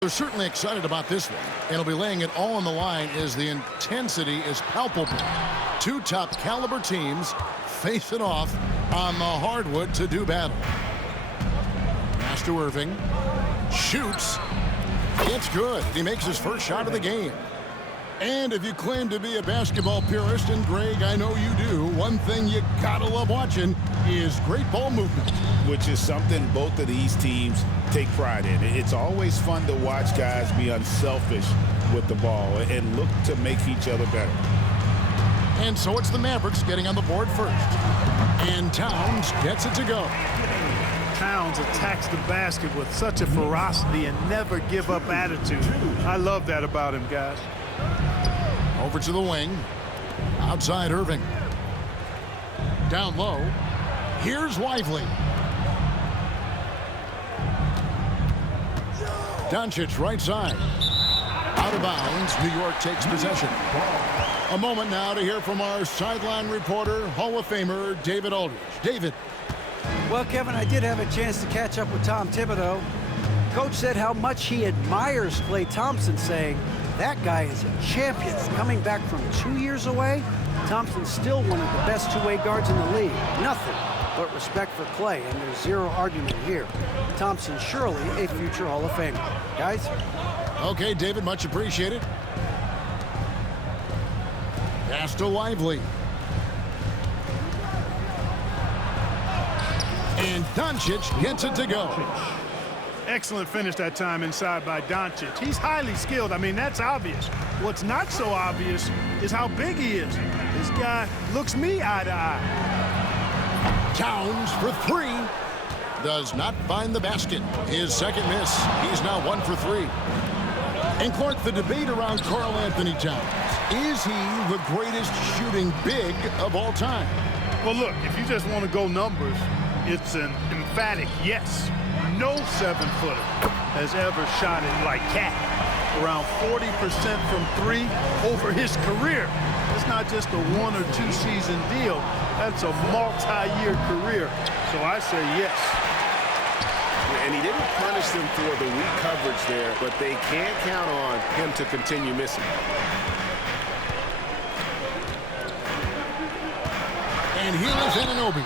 They're certainly excited about this one. And he'll be laying it all on the line as the intensity is palpable. Two top caliber teams face it off on the hardwood to do battle. Pass to Irving. Shoots. It's good. He makes his first shot of the game. And if you claim to be a basketball purist, and Greg, I know you do, one thing you gotta love watching is great ball movement. Which is something both of these teams take pride in. It's always fun to watch guys be unselfish with the ball and look to make each other better. And so it's the Mavericks getting on the board first. And Towns gets it to go. Towns attacks the basket with such a ferocity and never give up attitude. I love that about him, guys. Over to the wing. Outside Irving. Down low. Here's Lively. Doncic right side. Out of bounds. New York takes possession. A moment now to hear from our sideline reporter, Hall of Famer David Aldridge. David. Well, Kevin, I did have a chance to catch up with Tom Thibodeau. Coach said how much he admires Klay Thompson, saying, that guy is a champion. Coming back from 2 years away, Thompson's still one of the best two-way guards in the league. Nothing but respect for Klay, and there's zero argument here. Thompson surely a future Hall of Famer. Guys? Okay, David, much appreciated. Pass to Lively. And Doncic gets it to go. Excellent finish that time inside by Doncic. He's highly skilled. I mean, that's obvious. What's not so obvious is how big he is. This guy looks me eye to eye. Towns for three. Does not find the basket. His second miss. He's now 1 for 3. And Clark, the debate around Karl Anthony Towns. Is he the greatest shooting big of all time? Well, look, if you just want to go numbers, it's an emphatic yes. No 7-footer has ever shot it like Cat. Around 40% from 3 over his career. It's not just a 1 or 2 season deal. That's a multi-year career. So I say yes. And he didn't punish them for the weak coverage there, but they can't count on him to continue missing. And here is Anunoby.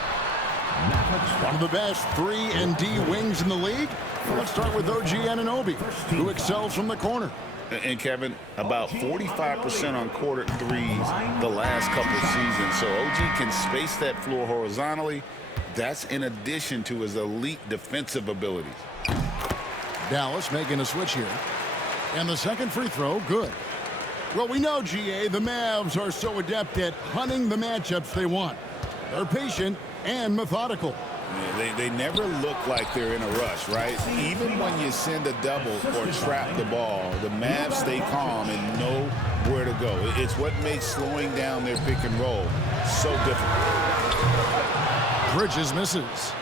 One of the best 3 and D wings in the league. Let's start with OG Anunoby, who excels from the corner. And Kevin, about 45% on quarter threes the last couple of seasons. So OG can space that floor horizontally. That's in addition to his elite defensive abilities. Dallas making a switch here. And the second free throw, good. Well, we know, GA, the Mavs are so adept at hunting the matchups they want. They're patient and methodical. Yeah, they never look like they're in a rush, right? Even when you send a double or trap the ball, the Mavs stay calm and know where to go. It's what makes slowing down their pick and roll so difficult. Bridges misses.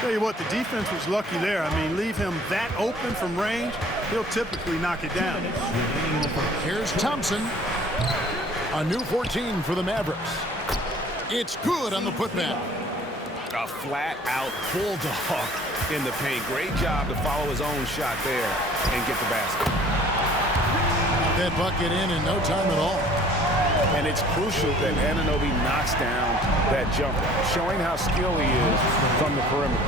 Tell you what, the defense was lucky there. I mean, leave him that open from range, he'll typically knock it down. Here's Thompson. A new 14 for the Mavericks. It's good on the putback. A flat-out bulldog in the paint. Great job to follow his own shot there and get the basket. That bucket in no time at all. And it's crucial that Anunoby knocks down that jumper, showing how skilled he is from the perimeter.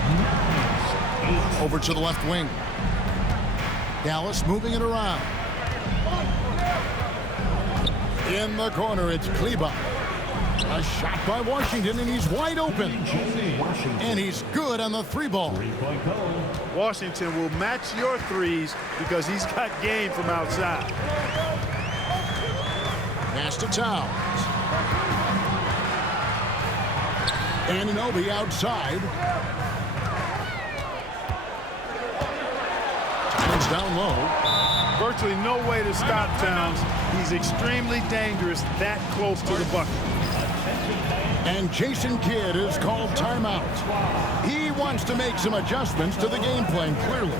Over to the left wing. Dallas moving it around. In the corner, it's Kleber. A shot by Washington, and he's wide open. And he's good on the 3-ball. Washington will match your threes because he's got game from outside. Pass to Towns. Anunoby outside. Towns down low. Virtually no way to stop Towns. He's extremely dangerous that close to the bucket. And Jason Kidd is called timeout. He wants to make some adjustments to the game plan, clearly.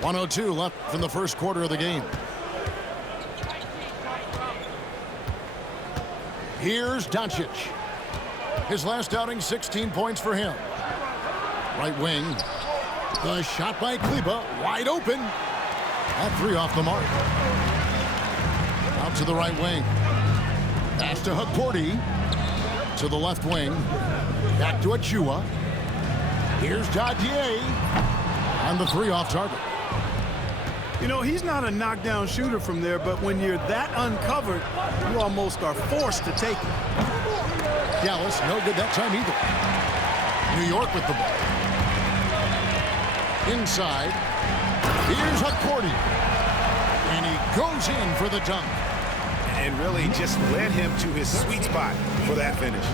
1:02 left from the first quarter of the game. Here's Doncic. His last outing, 16 points for him. Right wing. The shot by Kleba, wide open. That three off the mark. Out to the right wing. Pass to Hakordi. To the left wing. Back to Achua. Here's Dadier. And the three off target. You know, he's not a knockdown shooter from there, but when you're that uncovered, you almost are forced to take it. Dallas, no good that time either. New York with the ball. Inside. Here's Hakordi. And he goes in for the dunk. And really just led him to his sweet spot for that finish.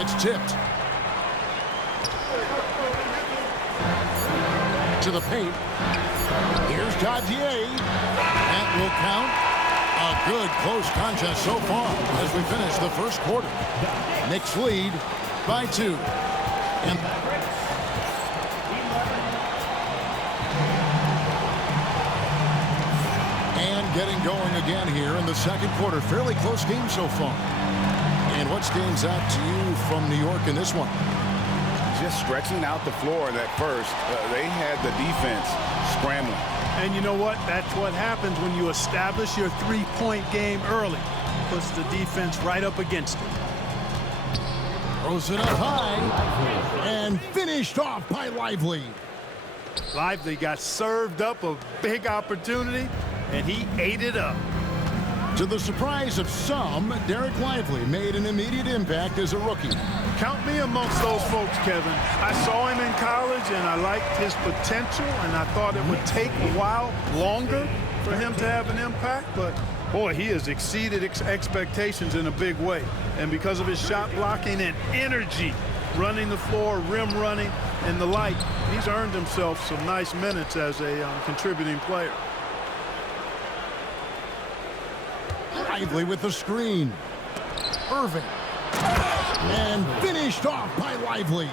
It's tipped. To the paint. Here's Dadier. That will count. A good close contest so far as we finish the first quarter. Knicks lead by 2. And getting going again here in the second quarter. Fairly close game so far. And what stands out to you from New York in this one? Just stretching out the floor in that first. They had the defense scrambling. And you know what? That's what happens when you establish your three-point game early. Puts the defense right up against it. Throws it up high. And finished off by Lively. Lively got served up a big opportunity, and he ate it up. To the surprise of some, Derek Lively made an immediate impact as a rookie. Count me amongst those folks, Kevin. I saw him in college, and I liked his potential, and I thought it would take a while longer for him to have an impact, but boy, he has exceeded expectations in a big way. And because of his shot blocking and energy, running the floor, rim running, and the like, he's earned himself some nice minutes as a contributing player. Lively with the screen. Irving. And finished off by Lively.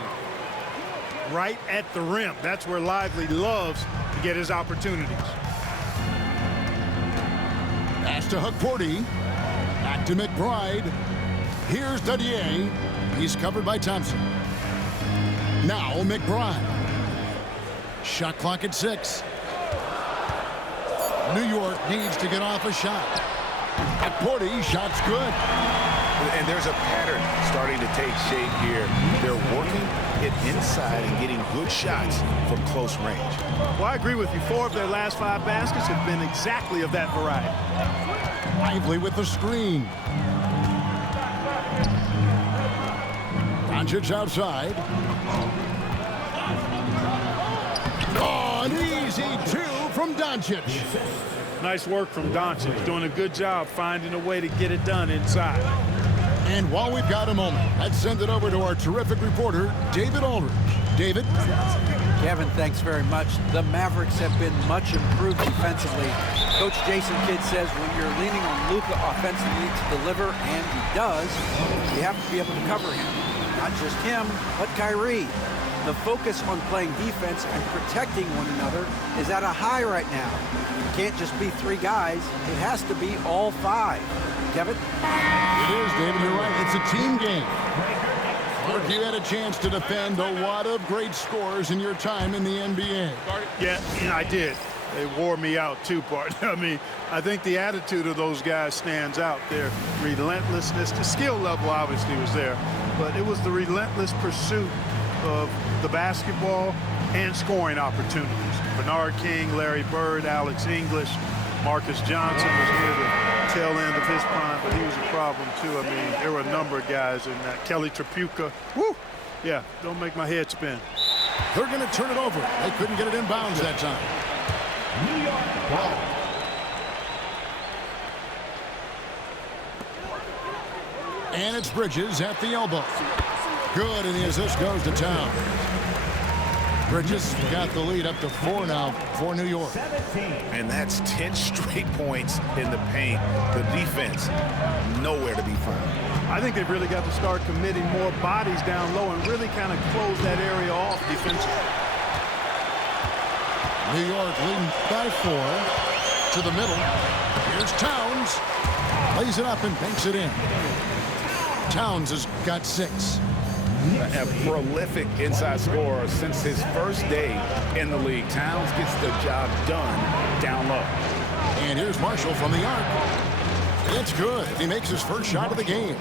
Right at the rim. That's where Lively loves to get his opportunities. Pass to Hakordi. Back to McBride. Here's Dadier. He's covered by Thompson. Now McBride. Shot clock at 6. New York needs to get off a shot. Hakordi, shot's good. And there's a pattern starting to take shape here. They're working it inside and getting good shots from close range. Well, I agree with you. 4 of their last 5 baskets have been exactly of that variety. Lively with the screen. Doncic outside. Oh, an easy 2 from Doncic. Nice work from Doncic. Doing a good job finding a way to get it done inside. And while we've got a moment, let's send it over to our terrific reporter, David Aldridge. David? Kevin, thanks very much. The Mavericks have been much improved defensively. Coach Jason Kidd says when you're leaning on Luka offensively to deliver, and he does, you have to be able to cover him. Not just him, but Kyrie. The focus on playing defense and protecting one another is at a high right now. It can't just be 3 guys. It has to be all 5. Kevin? It is, David. You're right. It's a team game. Mark, you had a chance to defend a lot of great scores in your time in the NBA. Yeah, I did. They wore me out too, partner. I mean, I think the attitude of those guys stands out. Their relentlessness, the skill level obviously was there, but it was the relentless pursuit of the basketball and scoring opportunities. Bernard King, Larry Bird, Alex English, Marcus Johnson was near the tail end of his prime, but he was a problem too. I mean, there were a number of guys in that. Kelly Tripucka, woo! Yeah, don't make my head spin. They're going to turn it over. They couldn't get it in bounds that time. New York ball. And it's Bridges at the elbow. Good, and the assist goes to town. Bridges got the lead up to 4 now for New York. And that's 10 straight points in the paint. The defense, nowhere to be found. I think they've really got to start committing more bodies down low and really kind of close that area off defensively. New York leading by 4 to the middle. Here's Towns. Lays it up and banks it in. Towns has got 6. A prolific inside scorer since his first day in the league. Towns gets the job done down low. And here's Marshall from the arc. It's good. He makes his first shot of the game.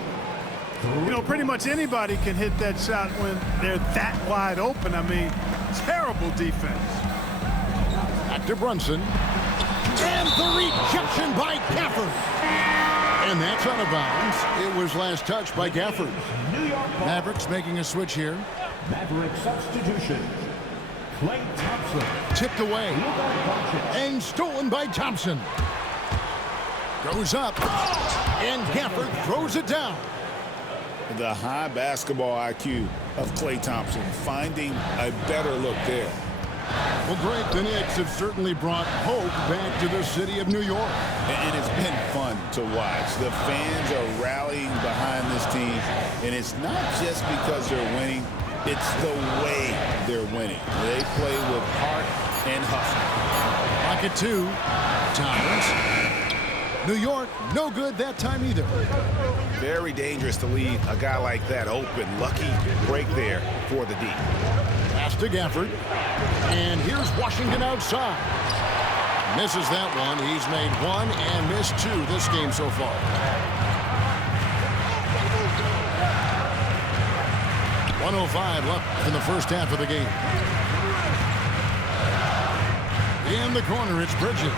You know, pretty much anybody can hit that shot when they're that wide open. I mean, terrible defense. Back to Brunson. And the rejection by Gafford. And that's out of bounds. It was last touched by Gafford. Mavericks making a switch here. Maverick substitution. Klay Thompson. Tipped away. And stolen by Thompson. Goes up. And Gafford throws it down. The high basketball IQ of Klay Thompson, finding a better look there. Well, Greg, the Knicks have certainly brought hope back to the city of New York. And it's been fun to watch. The fans are rallying behind this team, and it's not just because they're winning, it's the way they're winning. They play with heart and hustle. Pocket 2. Towns. New York, no good that time either. Very dangerous to leave a guy like that open. Lucky break there for the D. Pass to Gafford. And here's Washington outside. Misses that one. He's made 1 and missed 2 this game so far. .105 left in the first half of the game. In the corner, it's Bridges.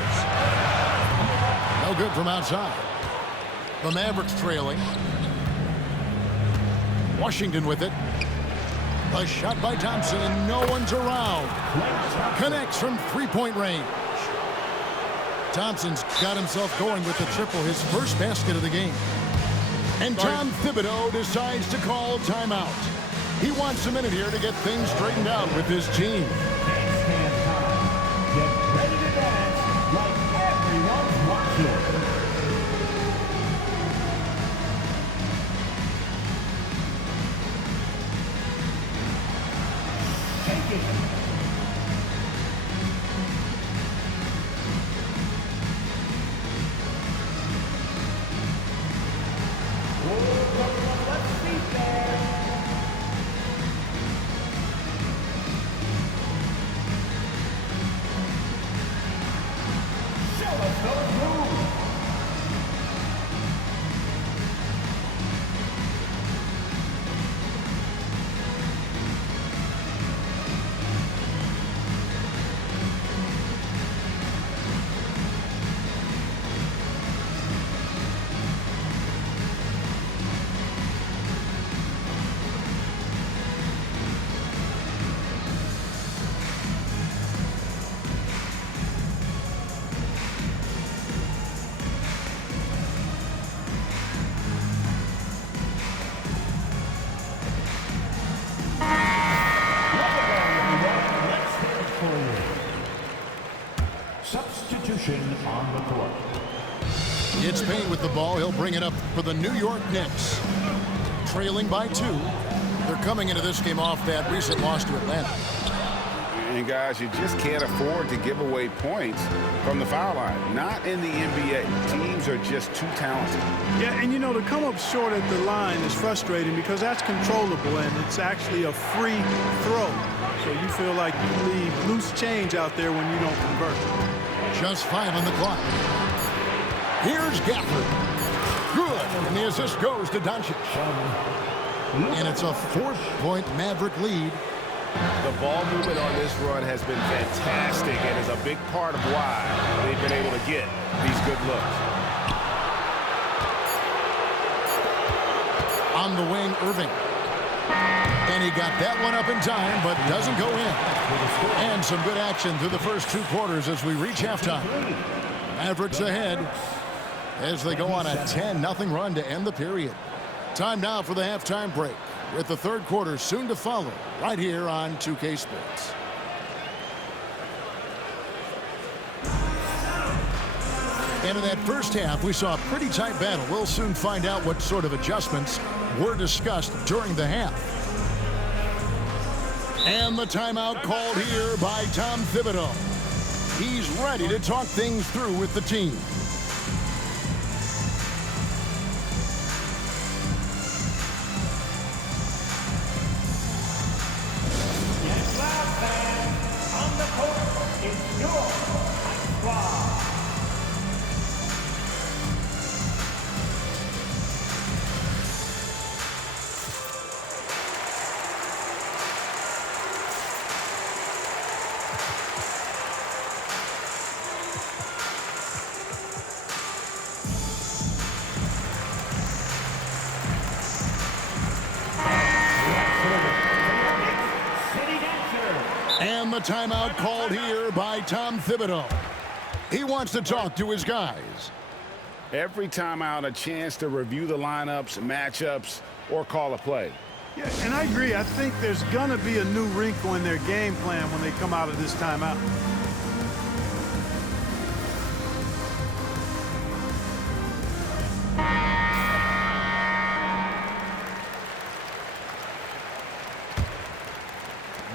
No good from outside. The Mavericks trailing. Washington with it. A shot by Thompson, and no one's around. Connects from three-point range. Thompson's got himself going with the triple, his first basket of the game. And Tom Thibodeau decides to call timeout. He wants a minute here to get things straightened out with his team. Get ready to dance like everyone's watching. Shake it. Let's see there. Show us those moves. Substitution on the court. It's Payne with the ball. He'll bring it up for the New York Knicks. Trailing by 2. They're coming into this game off that recent loss to Atlanta. And guys, you just can't afford to give away points from the foul line. Not in the NBA. Teams are just too talented. Yeah, and you know, to come up short at the line is frustrating because that's controllable and it's actually a free throw. So you feel like you leave loose change out there when you don't convert. Just 5 on the clock. Here's Gafford. Good. And the assist goes to Doncic. And it's a 4-point Maverick lead. The ball movement on this run has been fantastic and is a big part of why they've been able to get these good looks. On the wing, Irving. And he got that one up in time, but doesn't go in. And some good action through the first 2 quarters as we reach halftime. Mavericks ahead as they go on a 10-0 run to end the period. Time now for the halftime break, with the third quarter soon to follow right here on 2K Sports. And in that first half, we saw a pretty tight battle. We'll soon find out what sort of adjustments were discussed during the half. And the timeout called here by Tom Thibodeau. He's ready to talk things through with the team. Yes, last man on the court is your squad. And the timeout called here by Tom Thibodeau. He wants to talk to his guys. Every timeout, a chance to review the lineups, matchups, or call a play. Yeah, and I agree. I think there's going to be a new wrinkle in their game plan when they come out of this timeout.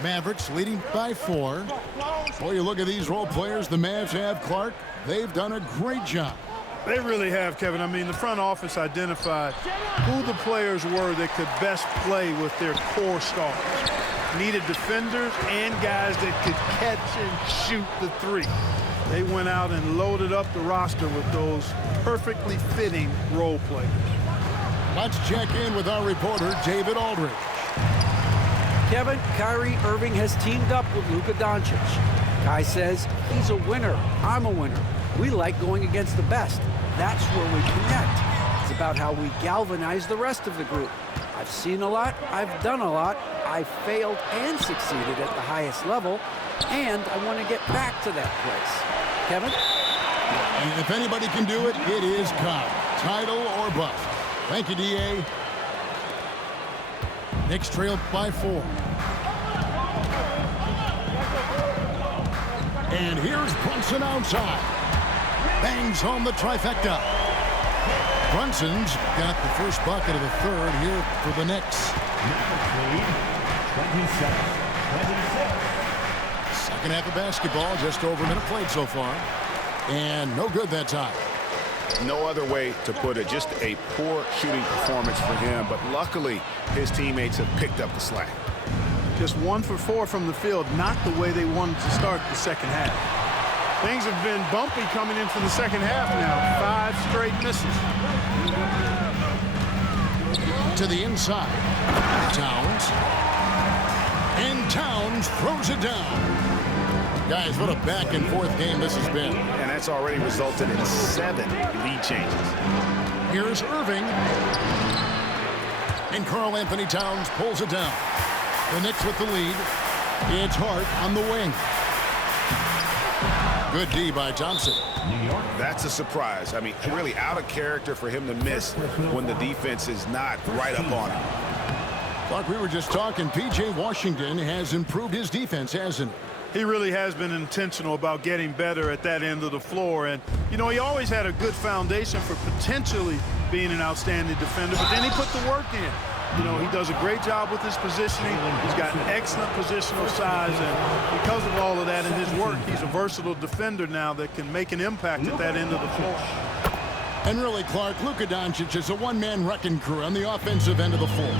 Mavericks leading by 4. Boy, you look at these role players the Mavs have, Clark. They've done a great job. They really have, Kevin. I mean, the front office identified who the players were that could best play with their core stars. Needed defenders and guys that could catch and shoot the three. They went out and loaded up the roster with those perfectly fitting role players. Let's check in with our reporter, David Aldridge. Kevin, Kyrie Irving has teamed up with Luka Doncic. Kai says he's a winner. I'm a winner. We like going against the best. That's where we connect. It's about how we galvanize the rest of the group. I've seen a lot. I've done a lot. I've failed and succeeded at the highest level, and I want to get back to that place. Kevin? And if anybody can do it, it is Kai. Title or bust. Thank you, D.A. Knicks trail by 4. And here's Brunson outside. Bangs home the trifecta. Brunson's got the first bucket of the third here for the Knicks. Second half of basketball, just over a minute played so far. And no good that time. No other way to put it. Just a poor shooting performance for him. But luckily, his teammates have picked up the slack. Just 1 for 4 from the field, not the way they wanted to start the second half. Things have been bumpy coming into the second half now. 5 straight misses. To the inside. Towns. And Towns throws it down. Guys, what a back-and-forth game this has been. And that's already resulted in 7 lead changes. Here's Irving. And Karl Anthony Towns pulls it down. The Knicks with the lead. It's Hart on the wing. Good D by Thompson. That's a surprise. I mean, really out of character for him to miss when the defense is not right up on him. Like we were just talking, P.J. Washington has improved his defense, hasn't he? He really has been intentional about getting better at that end of the floor. And, you know, he always had a good foundation for potentially being an outstanding defender, but then he put the work in. You know, he does a great job with his positioning. He's got excellent positional size, and because of all of that in his work, he's a versatile defender now that can make an impact at that end of the floor. And really, Clark, Luka Doncic is a one-man wrecking crew on the offensive end of the floor.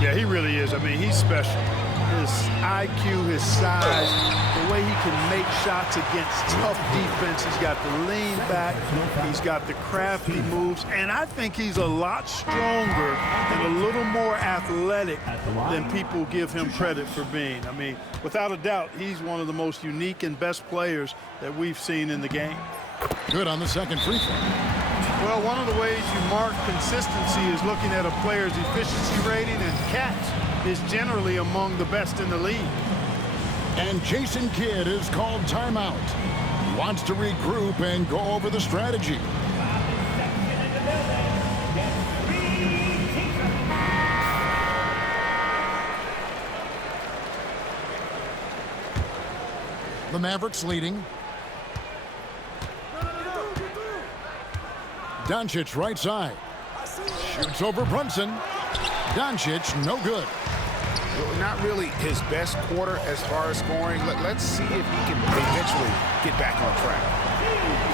Yeah, he really is. I mean, he's special. His IQ, his size, the way he can make shots against tough defense. He's got the lean back. He's got the crafty moves. And I think he's a lot stronger and a little more athletic than people give him credit for being. I mean, without a doubt, he's one of the most unique and best players that we've seen in the game. Good on the second free throw. Well, one of the ways you mark consistency is looking at a player's efficiency rating, and Katz is generally among the best in the league. And Jason Kidd is called timeout. He wants to regroup and go over the strategy. The Mavericks leading. Doncic right side. Shoots over Brunson. Doncic no good. Not really his best quarter as far as scoring. Let's see if he can eventually get back on track.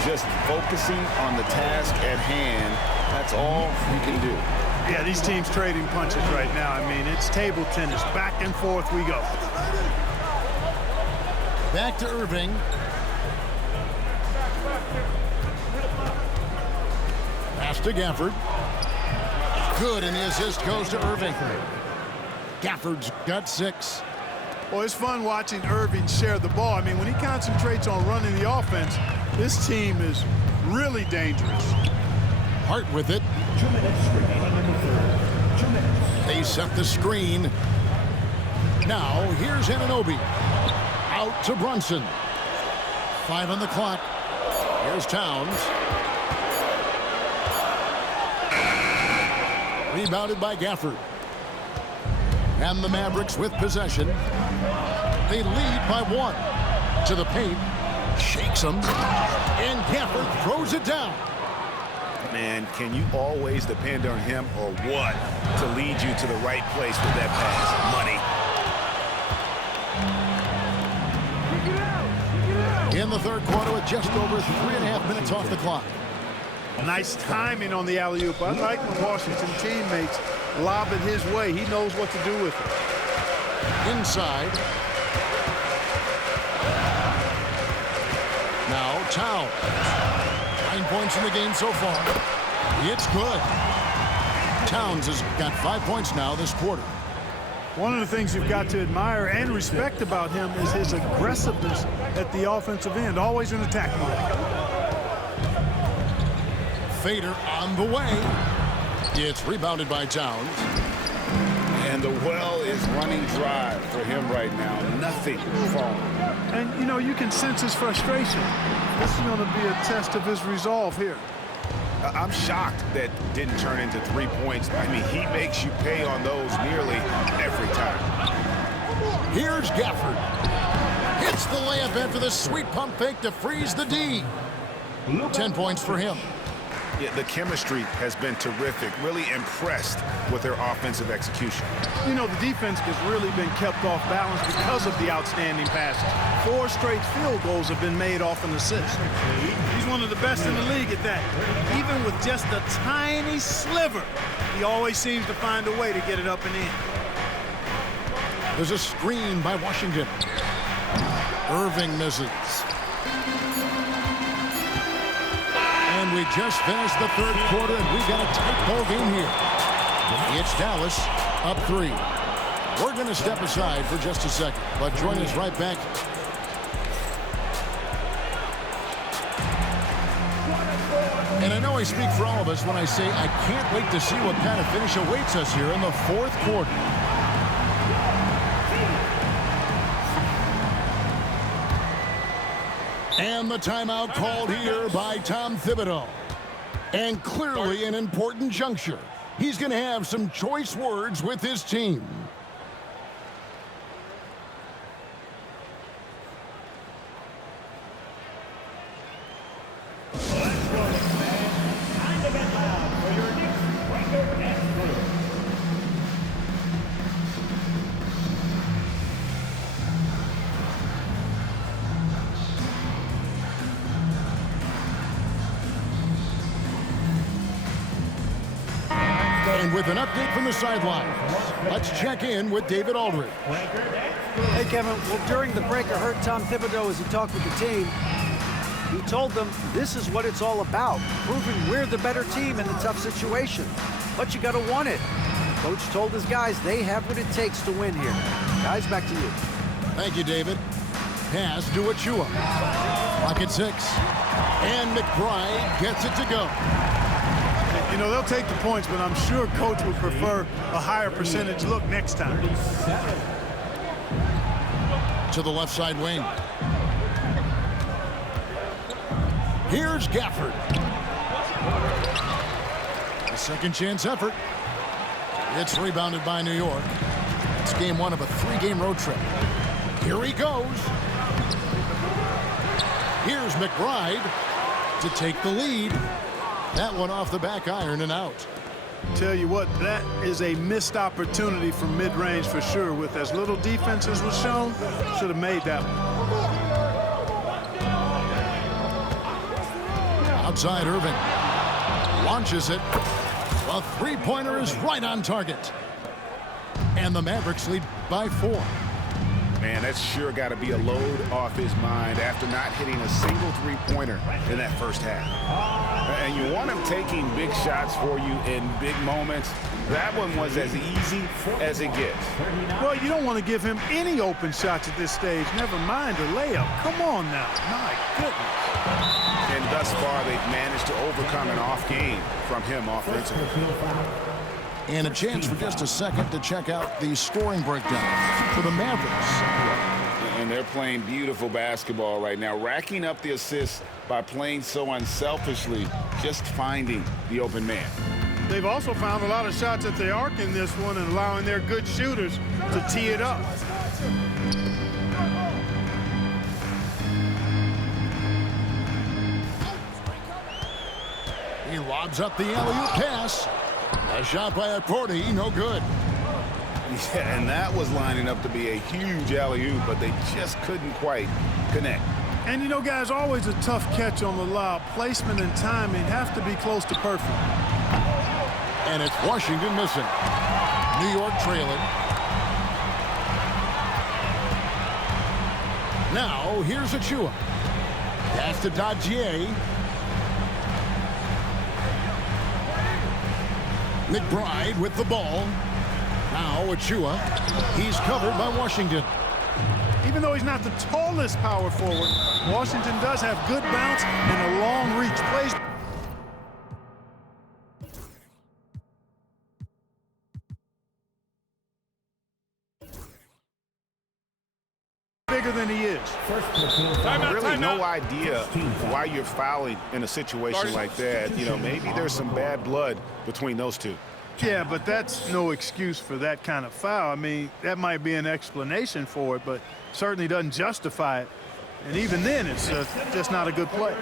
Just focusing on the task at hand, that's all you can do. Yeah, these teams trading punches right now. I mean, it's table tennis. Back and forth we go. Back to Irving. Pass to Gafford. Good, and the assist goes to Irving. Gafford's got 6. Well, it's fun watching Irving share the ball. I mean, when he concentrates on running the offense, this team is really dangerous. Hart with it. 2 minutes remaining in the third. 2 minutes. They set the screen. Now, here's Anunoby. Out to Brunson. 5 on the clock. Here's Towns. Rebounded by Gafford. And the Mavericks with possession. They lead by 1. To the paint. Shakes them. And Gafford throws it down. Man, can you always depend on him or what to lead you to the right place with that pass? Money. In the third quarter with just over 3.5 minutes off the clock. Nice timing on the alley-oop. I like when Washington teammates lob it his way. He knows what to do with it. Inside. Now Towns. 9 points in the game so far. It's good. Towns has got 5 points now this quarter. One of the things you've got to admire and respect about him is his aggressiveness at the offensive end. Always in attack mode. Fader on the way. It's rebounded by Towns. And the well is running dry for him right now. Nothing falling. And, you know, you can sense his frustration. This is going to be a test of his resolve here. I'm shocked that didn't turn into 3 points. I mean, he makes you pay on those nearly every time. Here's Gafford. Hits the layup after the sweet pump fake to freeze the D. 10 points for him. Yeah, the chemistry has been terrific. Really impressed with their offensive execution. You know, the defense has really been kept off balance because of the outstanding passes. 4 straight field goals have been made off an assist. He's one of the best in the league at that. Even with just a tiny sliver, he always seems to find a way to get it up and in. There's a screen by Washington. Irving misses. And we just finished the third quarter, and we've got a tight ball game here. It's Dallas up 3. We're going to step aside for just a second, but join us right back. And I know I speak for all of us when I say I can't wait to see what kind of finish awaits us here in the fourth quarter. And the timeout called here by Tom Thibodeau. And clearly an important juncture. He's going to have some choice words with his team. Let's go, Knicks fans. Time to get loud for your Knicks record and group. And with an update from the sidelines, let's check in with David Aldridge. Hey, Kevin. Well, during the break, I heard Tom Thibodeau as he talked with the team. He told them this is what it's all about, proving we're the better team in a tough situation. But you got to want it. Coach told his guys they have what it takes to win here. Guys, back to you. Thank you, David. Pass to Achua. Clock at 6. And McBride gets it to go. You know, they'll take the points, but I'm sure Coach would prefer a higher percentage look next time. To the left side wing. Here's Gafford. A second chance effort. It's rebounded by New York. It's game 1 of a 3-game road trip. Here he goes. Here's McBride to take the lead. That one off the back iron and out. Tell you what, that is a missed opportunity from mid-range for sure. With as little defense as was shown, should have made that one. Outside Irving. Launches it. A three-pointer is right on target. And the Mavericks lead by 4. Man, that's sure got to be a load off his mind after not hitting a single three-pointer in that first half. And you want him taking big shots for you in big moments. That one was as easy as it gets. Well, you don't want to give him any open shots at this stage, never mind a layup. Come on now. My goodness. And thus far, they've managed to overcome an off game from him offensively. And a chance for just a second to check out the scoring breakdown for the Mavericks. And they're playing beautiful basketball right now, racking up the assists by playing so unselfishly, just finding the open man. They've also found a lot of shots at the arc in this one and allowing their good shooters to tee it up. He lobs up the alley-oop pass. A shot by Accordi, no good. Yeah, and that was lining up to be a huge alley-oop, but they just couldn't quite connect. And you know, guys, always a tough catch on the lob. Placement and timing have to be close to perfect. And it's Washington missing. New York trailing. Now, here's Achua. Pass to Dajier. McBride with the ball. Now Achua. He's covered by Washington. Even though he's not the tallest power forward, Washington does have good bounce and a long reach. Plays bigger than he is. Really no idea why you're fouling in a situation like that. You know, maybe there's some bad blood between those two. Yeah, but that's no excuse for that kind of foul. I mean, that might be an explanation for it, but certainly doesn't justify it. And even then, it's just not a good play.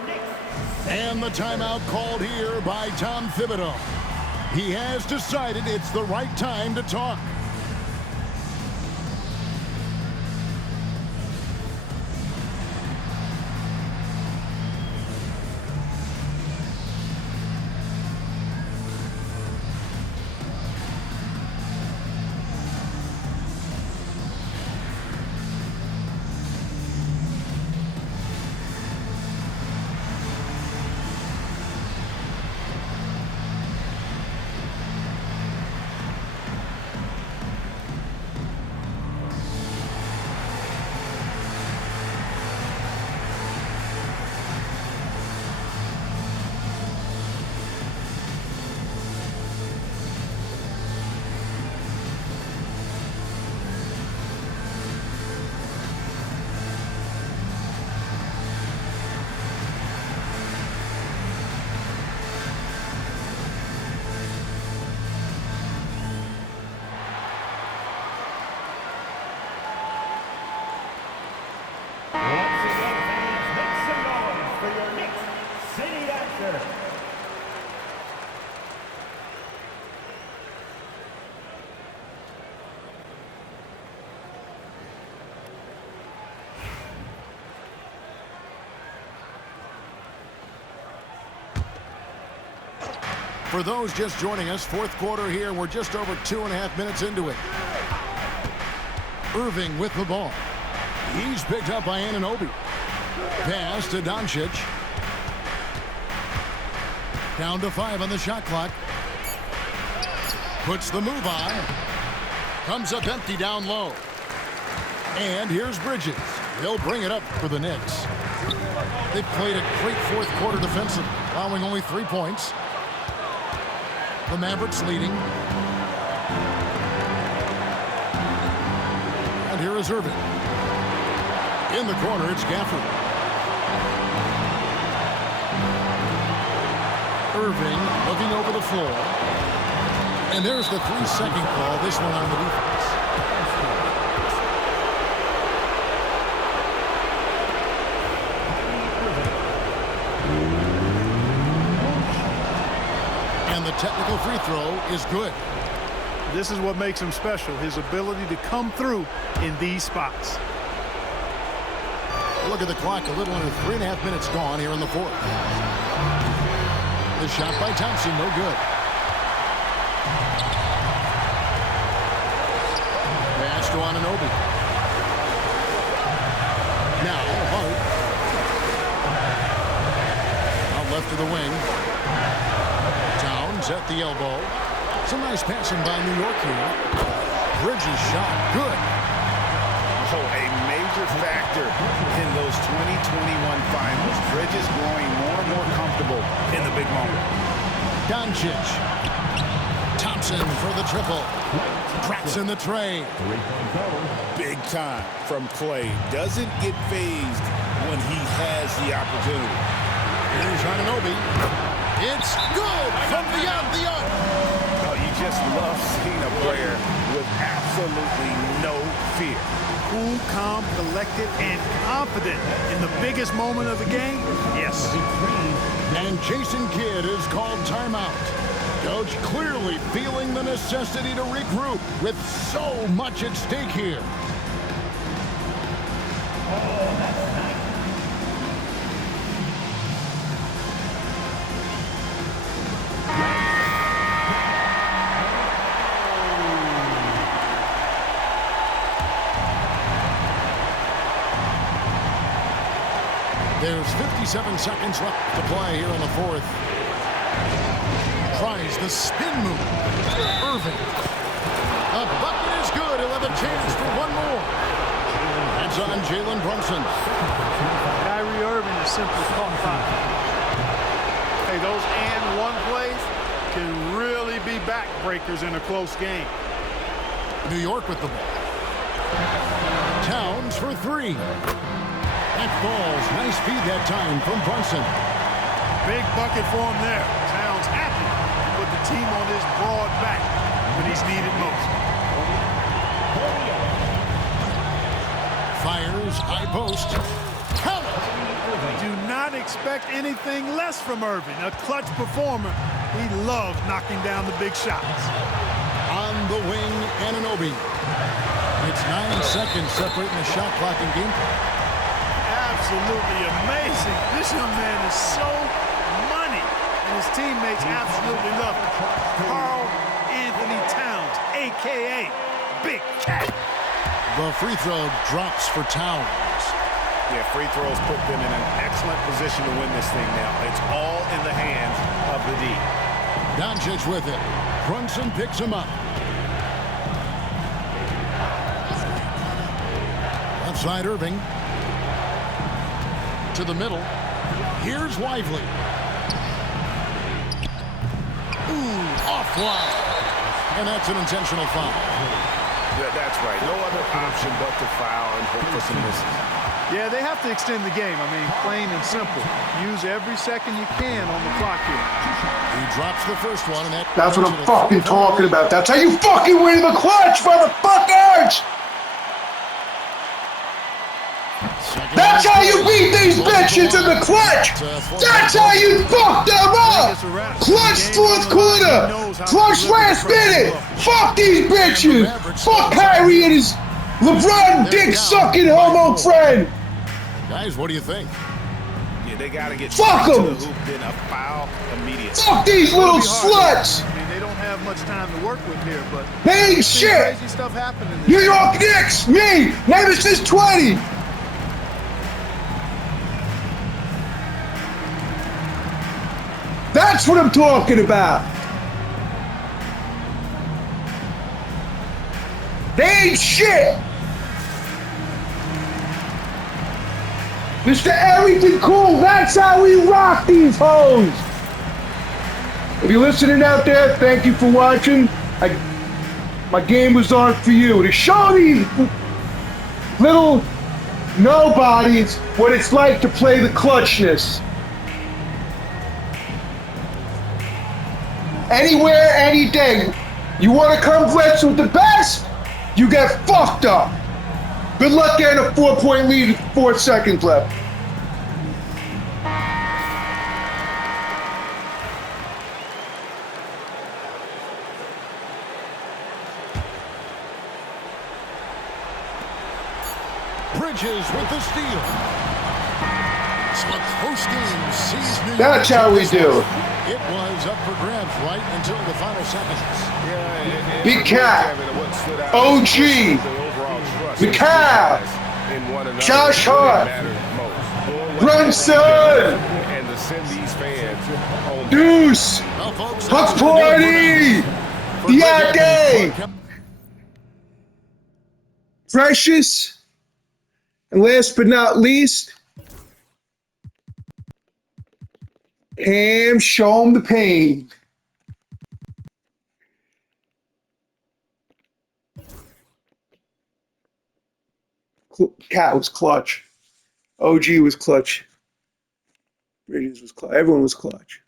And the timeout called here by Tom Thibodeau. He has decided it's the right time to talk. For those just joining us, fourth quarter here. We're just over 2.5 minutes into it. Irving with the ball. He's picked up by Anunoby. Pass to Doncic. Down to 5 on the shot clock. Puts the move on. Comes up empty down low. And here's Bridges. He'll bring it up for the Knicks. They've played a great fourth quarter defensively, allowing only 3 points. The Mavericks leading. And here is Irving. In the corner, it's Gafford. Irving looking over the floor. And there's the 3-second call, this one on the defense. And the technical free throw is good. This is what makes him special, his ability to come through in these spots. Look at the clock, a little under 3.5 minutes gone here in the fourth. The shot by Thompson, no good. Pass to Anunoby. Now, Hart. Out left to the wing. Towns at the elbow. Some nice passing by New York here. Bridges shot, good. Oh, a major factor in those 2021 finals. Bridges growing more and more comfortable in the big moment. Doncic. Thompson for the triple. Cracks in the tray. Big time from Clay. Doesn't get phased when he has the opportunity. Here's Anunoby. It's good from beyond the arc. Oh, you just love seeing a player with absolutely no fear. Cool, calm, collected, and confident in the biggest moment of the game? Yes. And Jason Kidd is called timeout. Coach clearly feeling the necessity to regroup with so much at stake here. There's 57 seconds left to play here in the fourth. Tries the spin move. Irving. A bucket is good. He'll have a chance for one more. That's on Jalen Brunson. Kyrie Irving is simply caught foul. Hey, those and one plays can really be backbreakers in a close game. New York with the ball. Towns for three. That falls. Nice feed that time from Brunson. Big bucket for him there. Towns happy to put the team on his broad back when he's needed most. Fires, high post. Count it. Do not expect anything less from Irving. A clutch performer. He loves knocking down the big shots. On the wing, Anunoby. It's 9 seconds separating the shot clock and game clock. Absolutely amazing. This young man is so money, and his teammates absolutely love it. Karl Anthony Towns, a.k.a. Big Cat. The free throw drops for Towns. Yeah, free throws put them in an excellent position to win this thing now. It's all in the hands of the D. Doncic with it. Brunson picks him up. Outside Irving. To the middle. Here's Lively. Ooh, offline. And that's an intentional foul. Yeah, that's right. No other option but to foul and hope for some misses. Yeah, they have to extend the game. I mean, plain and simple. Use every second you can on the clock here. He drops the first one, and that's what I'm fucking talking about. That's how you fucking win the clutch, motherfuckers! That's how you beat these bitches in the clutch! That's how you fuck them up! Clutch fourth quarter! Clutch last minute! Fuck these bitches! Fuck Kyrie and his LeBron dick-sucking homo friend! Guys, what do you think? Yeah, they gotta get fuck to them! The hoop, then a foul immediately. Fuck these little sluts! I mean, they don't have much time to work with here, but they ain't shit! Crazy stuff happening. New York Knicks! Me! Nemesis 20! That's what I'm talking about. They ain't shit. Mr. Everything Cool, that's how we rock these hoes. If you're listening out there, thank you for watching. My game was on for you to show these little nobodies what it's like to play the clutchness. Anywhere, any day. You want to come blitz with the best? You get fucked up. Good luck getting a 4-point lead with 4 seconds left. Bridges with the steal. So a close game sees New York. That's how we do. It was up for grabs right until the final seconds. Yeah, Big Cat, OG, McCall, Josh Hart, Brunson, and to send these fans on Deuce, Well, folks, Huck Party, Diake, Precious, and last but not least, Ham, show 'em the pain. Cat was clutch. OG was clutch. Bridges was clutch. Everyone was clutch.